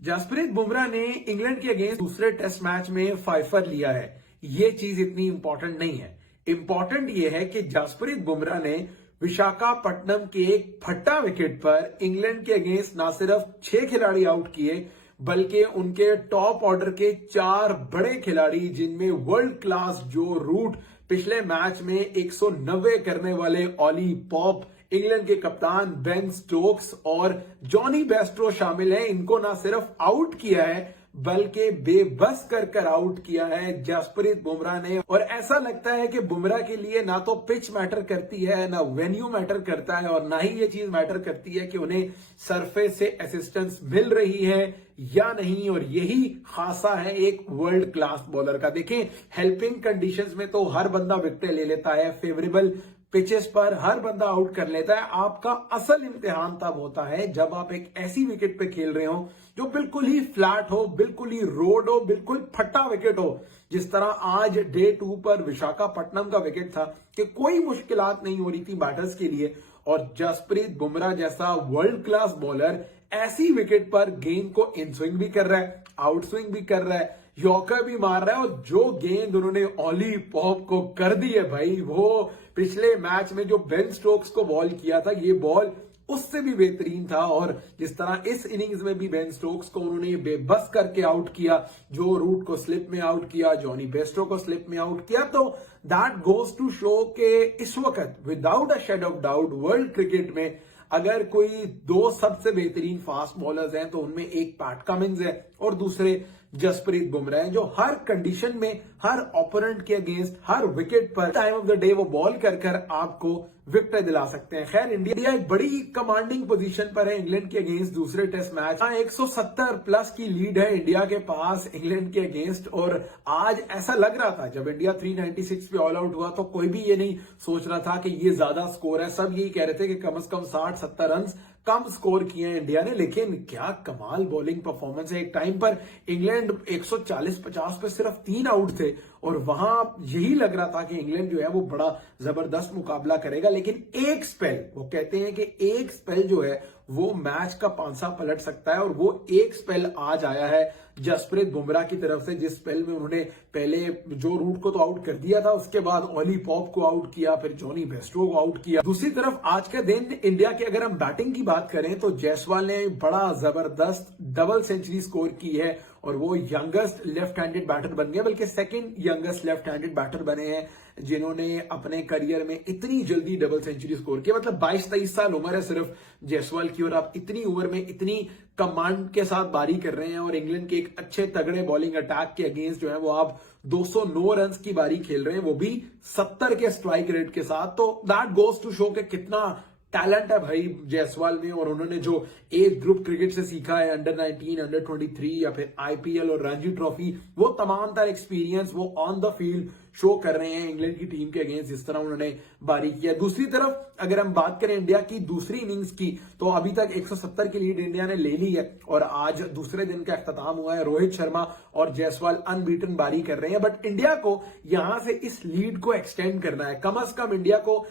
जसप्रीत बुमराह ने इंग्लैंड के अगेंस्ट दूसरे टेस्ट मैच में 5 लिया है। ये चीज इतनी इंपॉर्टेंट नहीं है। इंपॉर्टेंट ये है कि जसप्रीत बुमराह ने विशाखापट्टनम के एक फट्टा विकेट पर इंग्लैंड के अगेंस्ट ना सिर्फ 6 खिलाड़ी आउट किए, बल्कि उनके टॉप ऑर्डर के 4 बड़े खिलाड़ी, जिनमें वर्ल्ड क्लास जो रूट पिछले मैच में 190 करने वाले ऑली पॉप, इंग्लैंड के कप्तान बेन स्टोक्स और जॉनी बेस्ट्रो शामिल हैं, इनको ना सिर्फ आउट किया है बल्कि बेबस कर आउट किया है जसप्रीत बुमराह ने। और ऐसा लगता है कि बुमराह के लिए ना तो पिच मैटर करती है, ना वेन्यू मैटर करता है, और ना ही ये चीज मैटर करती है कि उन्हें सरफेस से असिस्टेंस मिल रही है या नहीं। और यही खासा है एक वर्ल्ड क्लास बॉलर का। देखें, हेल्पिंग कंडीशंस में तो हर बंदा विकेट ले लेता है, फेवरेबल पिचेस पर हर बंदा आउट कर लेता है। आपका असल इम्तिहान तब होता है जब आप एक ऐसी विकेट पे खेल रहे हो जो बिल्कुल ही फ्लैट हो, बिल्कुल ही रोड हो, बिल्कुल फट्टा विकेट हो, जिस तरह आज डे 2 पर विशाखापट्टनम का विकेट था कि कोई मुश्किलात नहीं हो रही थी बैटर्स के लिए। और जसप्रीत बुमराह जैसा वर्ल्ड क्लास बॉलर ऐसी विकेट पर गेंद को इन स्विंग भी कर रहा है, आउट स्विंग भी कर रहा है, यॉर्कर भी मार रहा है। और जो गेंद उन्होंने ऑली पॉप को कर दी है भाई, वो पिछले मैच में जो बेन स्टोक्स को बॉल किया था, ये बॉल उससे भी बेहतरीन था। और जिस तरह इस इनिंग्स में भी बेन स्टोक्स को उन्होंने बेबस करके आउट किया, जो रूट को स्लिप में आउट किया, जॉनी बेस्ट्रो को स्लिप में आउट किया, तो दैट गोज टू शो के इस वक्त without a shade of doubt world cricket में अगर कोई 2 सबसे बेहतरीन फास्ट बॉलर्स हैं तो उनमें एक पैट कमिंस है और दूसरे जसप्रीत बुमराह हैं, जो हर कंडीशन में, हर ओपोनेंट के अगेंस्ट, हर विकेट पर टाइम ऑफ द डे वो बॉल कर आपको विकेट दिला सकते हैं। खैर, इंडिया एक बड़ी कमांडिंग पोजीशन पर है इंग्लैंड के अगेंस्ट दूसरे टेस्ट मैच। 170 प्लस की लीड है इंडिया के पास इंग्लैंड के अगेंस्ट। और आज ऐसा लग रहा था जब इंडिया 396 पे ऑल आउट हुआ तो कोई भी ये नहीं सोच रहा था कि ये ज्यादा स्कोर है। सब यही कह रहे थे कि कम से कम 60-70 रन कम स्कोर किए हैं इंडिया ने। लेकिन क्या कमाल बॉलिंग परफॉर्मेंस है। एक टाइम पर इंग्लैंड 140-50 पे सिर्फ 3 आउट थे और वहां यही लग रहा था कि इंग्लैंड जो है वो बड़ा जबरदस्त मुकाबला करेगा। लेकिन एक स्पेल, वो कहते हैं कि एक स्पेल जो है वो मैच का पांसा पलट सकता है, और वो एक स्पेल आज आया है जसप्रीत बुमराह की तरफ से, जिस स्पेल में उन्होंने पहले जो रूट को तो आउट कर दिया था, उसके बाद ऑली पॉप को आउट किया, फिर जॉनी बेस्ट्रो को आउट किया। दूसरी तरफ आज के दिन इंडिया की अगर हम बैटिंग की बात करें तो जायसवाल ने बड़ा जबरदस्त डबल सेंचुरी स्कोर की है और वो यंगेस्ट लेफ्ट हैंडेड बैटर बन गए, बल्कि second youngest left handed batter बने हैं जिन्होंने अपने करियर में इतनी जल्दी डबल सेंचुरी स्कोर किया। मतलब 22-23 साल उम्र है सिर्फ जायसवाल की, और आप इतनी उम्र में इतनी कमांड के साथ बारी कर रहे हैं और इंग्लैंड के एक अच्छे तगड़े बॉलिंग अटैक के अगेंस्ट जो है वो आप 209 रन की बारी खेल रहे हैं, वो भी 70 के स्ट्राइक रेट के साथ। तो दैट गोज टू शो कि कितना टैलेंट है भाई जायसवाल में। और उन्होंने जो एज ग्रुप क्रिकेट से सीखा है, अंडर 19, अंडर 23 या फिर आईपीएल और रणजी ट्रॉफी, वो तमाम तरह एक्सपीरियंस वो ऑन द फील्ड शो कर रहे हैं इंग्लैंड की टीम के अगेंस्ट, जिस तरह उन्होंने बारी किया। दूसरी तरफ अगर हम बात करें इंडिया की दूसरी इनिंग्स की, तो अभी तक 170 की लीड इंडिया ने ले ली है और आज दूसरे दिन का इख्तिताम हुआ है। रोहित शर्मा और जायसवाल अनबीटन बारी कर रहे हैं, बट इंडिया को यहां से इस लीड को एक्सटेंड करना है। कम से कम इंडिया को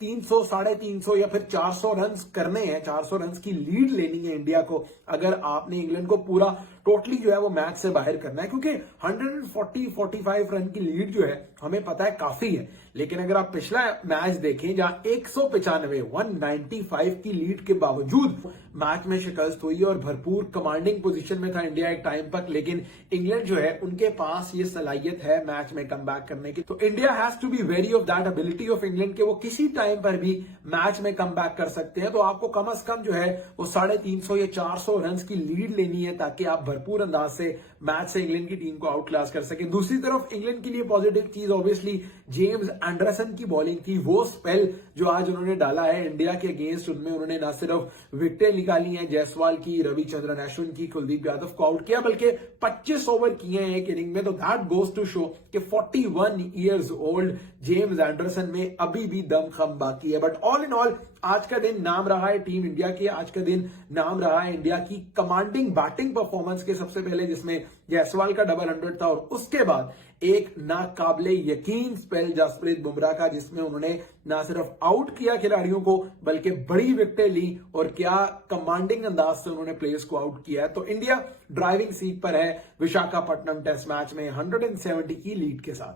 300, 350 या फिर 400 रन करने हैं, 400 रन की लीड लेनी है इंडिया को, अगर आपने इंग्लैंड को पूरा टोटली जो है वो मैच से बाहर करना है। क्योंकि 140-45 रन की लीड जो है हमें पता है काफी है, लेकिन अगर आप पिछला मैच देखें जहां 195 की लीड के बावजूद मैच में शिकस्त हुई और भरपूर कमांडिंग पोजीशन में था इंडिया एक टाइम तक, लेकिन इंग्लैंड जो है उनके पास ये सलाहियत है मैच में कम बैक करने की। तो India has to be wary of that ability of England के वो किसी टाइम पर भी मैच में कम बैक कर सकते हैं। तो आपको कम से कम जो है वो 350 या 400 रन की लीड लेनी है ताकि आप भरपूर अंदाज से मैच से इंग्लैंड की टीम को आउट क्लास कर सके। दूसरी तरफ इंग्लैंड के लिए पॉजिटिव चीज ऑब्वियसली जेम्स एंडरसन की बॉलिंग थी। वो स्पेल जो आज उन्होंने डाला है इंडिया के अगेंस्ट, उनमें उन्होंने न सिर्फ विकेटें निकाली हैं जायसवाल की, रविचंद्रन अश्विन की, कुलदीप यादव को आउट किया, बल्कि 25 ओवर किए हैं एक इनिंग में। तो दैट गोज टू शो कि 41 ईयर्स ओल्ड जेम्स एंडरसन में अभी भी दमखम बाकी है। बट ऑल इन ऑल आज का दिन नाम रहा है टीम इंडिया की, आज का दिन नाम रहा है इंडिया की कमांडिंग बैटिंग परफॉर्मेंस के, सबसे पहले जिसमें जायसवाल का डबल 100 था और उसके बाद एक नाकाबिले यकीन स्पेल जसप्रीत बुमराह का, जिसमें उन्होंने ना सिर्फ आउट किया खिलाड़ियों को बल्कि बड़ी विकेटें ली और क्या कमांडिंग अंदाज से उन्होंने प्लेयर्स को आउट किया है। तो इंडिया ड्राइविंग सीट पर है विशाखापट्टनम टेस्ट मैच में 170 की लीड के साथ।